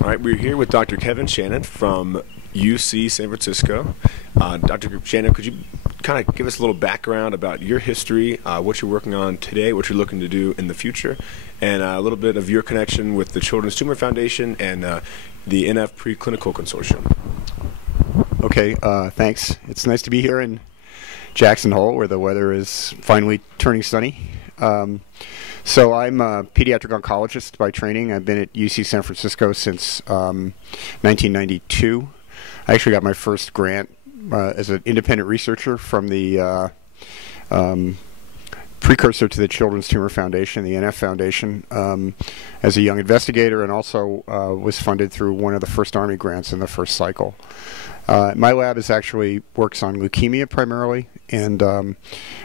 All right, we're here with Dr. Kevin Shannon from UC San Francisco. Dr. Shannon, could you kind of give us a little background about your history, what you're working on today, what you're looking to do in the future, and a little bit of your connection with the Children's Tumor Foundation and the NF Preclinical Consortium? Okay, thanks. It's nice to be here in Jackson Hole, where the weather is finally turning sunny. So I'm a pediatric oncologist by training. I've been at UC San Francisco since 1992. I actually got my first grant as an independent researcher from the precursor to the Children's Tumor Foundation, the NF Foundation, as a young investigator, and also was funded through one of the first Army grants in the first cycle. My lab actually works on leukemia primarily, and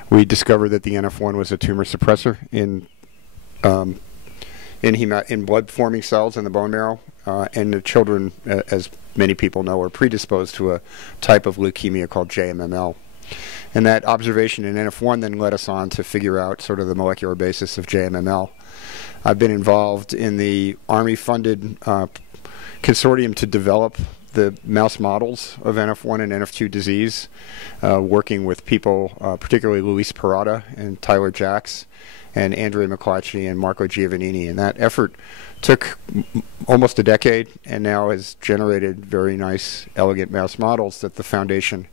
we discovered that the NF1 was a tumor suppressor in blood-forming cells in the bone marrow, and the children, as many people know, are predisposed to a type of leukemia called JMML. And that observation in NF1 then led us on to figure out sort of the molecular basis of JMML. I've been involved in the Army-funded consortium to develop the mouse models of NF1 and NF2 disease, working with people, particularly Luis Parada and Tyler Jacks, and Andrea McClatchy and Marco Giovannini. And that effort took almost a decade and now has generated very nice, elegant mouse models that the foundation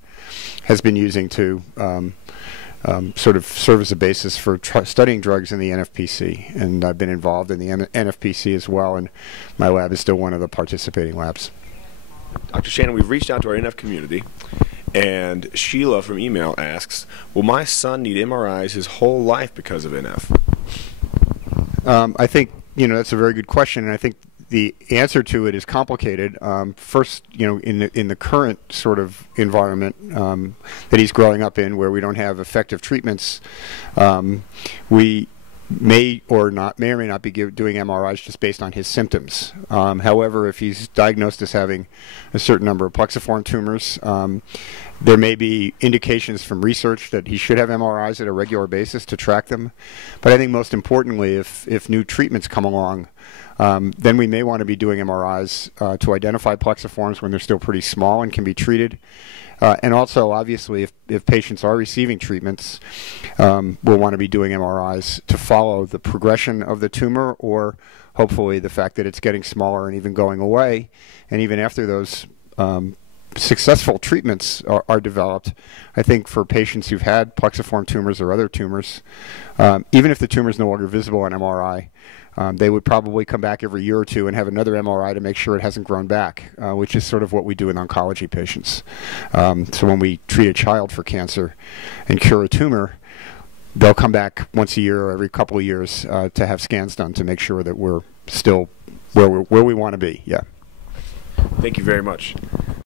has been using to sort of serve as a basis for studying drugs in the NFPC. And I've been involved in the NFPC as well, and my lab is still one of the participating labs. Dr. Shannon, we've reached out to our NF community, and Sheila from email asks, will my son need MRIs his whole life because of NF? I think, that's a very good question, and I think the answer to it is complicated. First, in the current sort of environment that he's growing up in, where we don't have effective treatments, we may or may not be doing MRIs just based on his symptoms. However, if he's diagnosed as having a certain number of plexiform tumors, there may be indications from research that he should have MRIs at a regular basis to track them. But I think most importantly, if new treatments come along, then we may want to be doing MRIs to identify plexiforms when they're still pretty small and can be treated. And also, obviously, if patients are receiving treatments, we'll want to be doing MRIs to follow the progression of the tumor, or hopefully the fact that it's getting smaller and even going away. And even after those successful treatments are developed, I think for patients who've had plexiform tumors or other tumors, even if the tumor is no longer visible on MRI, they would probably come back every year or two and have another MRI to make sure it hasn't grown back, which is sort of what we do in oncology patients. So when we treat a child for cancer and cure a tumor, they'll come back once a year or every couple of years to have scans done to make sure that we're still where we want to be. Yeah. Thank you very much.